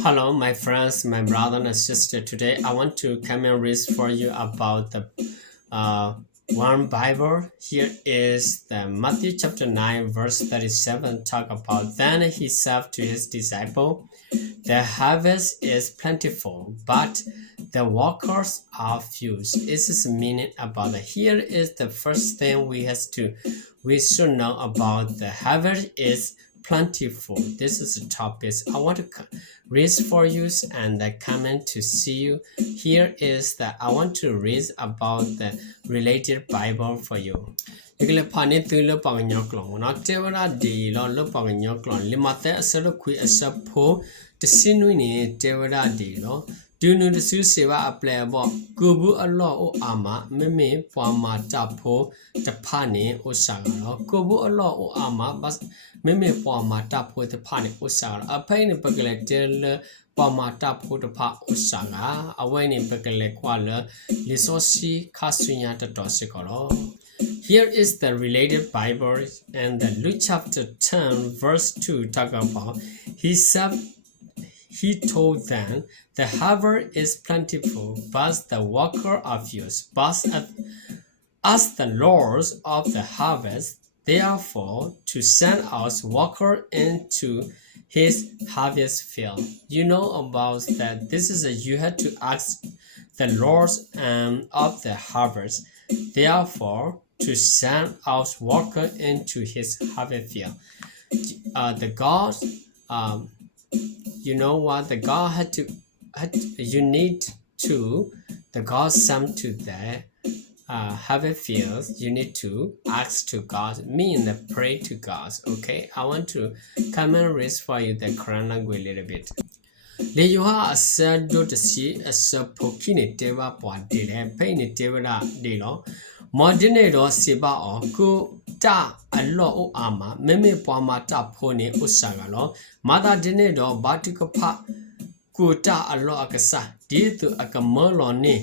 Hello, my friends, my brother and sister. Today, I want to come and read for you about the uh, one Bible. Here is the Matthew chapter 9, verse 37. Talk about then he said to his disciple, the harvest is plentiful, but the workers are few. This is meaning about it. Here is the first thing we should know about the harvest is plentiful. This is the topic. I want to read for you and comment to see you. Here is that I want to read about the related Bible for you. ဒီကလေးဖာနေသူလပောင်ညောကလောနော်တေဝရဒီလောလပောင်ညောကလောလမတဲ့အစလခွေအစဖိုတစင်းနွိနေတေဝရဒီလောဒူနုတဆူစေပါအပလေဘောကိုဘူးအလောအိုအာမမမေပွာမာတဖိုတဖာနေဥစာလောကိုဘူးအလောအိုအာမဘတ်မမေပွာမာတဖိုတဖာနေဥစာအဖိုင်နေပကလေတဲလပွာမာတဖိုတဖာဥစာအဝိုင်းနေပကလေခွာလလီဆိုစီခါဆွညာတတော်စကောလောHere is the related Bible and the Luke chapter 10 verse 2 talk about he told them the harvest is plentiful but the worker are few but as the lords of the harvest therefore to send out worker into his harvest field. You know about that this is you have to ask the lords of the harvest therefore to send out worker into his harvest field. The God, you know what? The God you need to, the God sent to the harvest field. You need to ask to God, mean pray to God. Okay, I want to come and read for you the Quran language a little bit. လေယွာအစဒုတစီအစဖိုခိနေတေဝပွားဒီလေဖိနေတေဝရဒီလောမော်ဒင်းနေတော့စေပါအောကိုတာအလောအိုအာမမေမေပွားမာတာဖိုနေဥဆာကလောမာတာဒင်းနေတော့ဘာတိကဖကိုတာအလောအကစားဒီသူအကမောလောနေ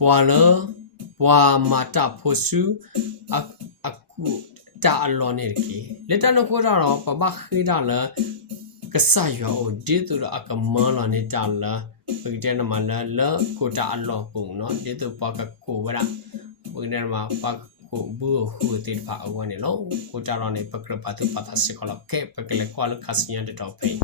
ပွာလောပွာမာတာဖိုစုအကူတာအလောနေကေလက်တနခိုတော့ပပခိတာလကဆာယောဒီတူအကမလာနေတာလာပိတဲ့နမလာလကိုတာအလောပုံနော်ဒီတူပကကိုဝရပိတဲ့နမပကကိုဘူးဟူတေဖာအဝနေလောကိုတာရောနေပကရပါတူပတာစကလကေပကလေကွာလခစညာတဲ့တော့ဖေး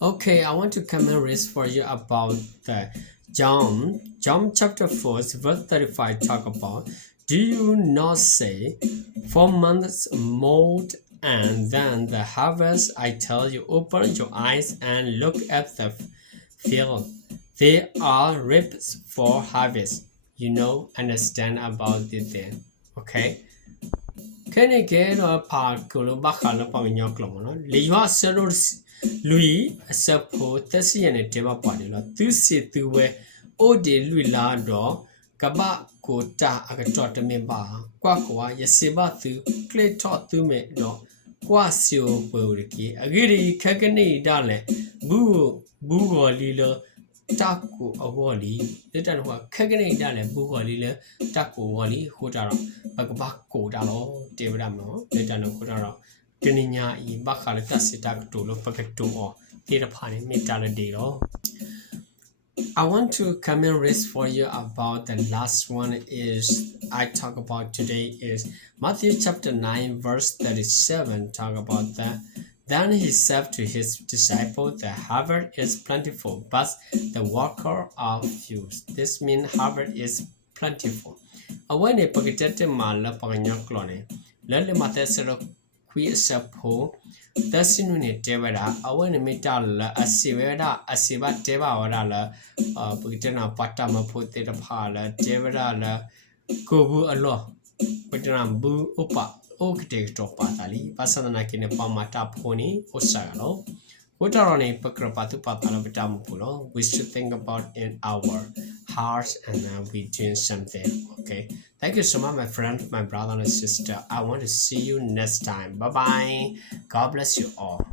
Okay, I want to come and read for you about the John chapter 4 verse 35 talk about do you not say 4 months mold and then the harvest I tell you open your eyes and look at the field they are reaped for harvest you know understand about this thing okay can you get a part kulo bakala pa nyok lo no le ywa selo lui asapo tasiyan ne te ba pa de lo tu si tu we o de lui la do ka ba ko ta akato te me ba kwa kwa yasiba tu clay thought tu me do kwa sio po de ki agiri khakani da le bu go li lo ta ko awo li le ta no khakani da le bu go li le ta ko wo li ho ta ro ba ka ba ko da lo te ba da no le ta no ko da roကနိညာဤဘခါလတစစ်တာကတူလို့ပကတူအောတေရဖာနေမေတ္တာလဒေရော I want to come and read for you about the last one is I talk about today is Matthew chapter 9 verse 37 talk about that then he said to his disciples the harvest is plentiful but the worker are few this means harvest is plentiful awene pakitete mala paganya klone lele matesero qui sapo tasinu ne tebara awene mitala asivera asiba teba wala la pakitena patama phote da phala tebara la kobu alo pakitena bu upa okte to patali pasadana kine pamata phoni osagalo Utarone pakrapatu patala bitamu pulo we should think about in our hearts and we doing something okay thank you so much my friend my brother and sister I want to see you next time bye bye god bless you all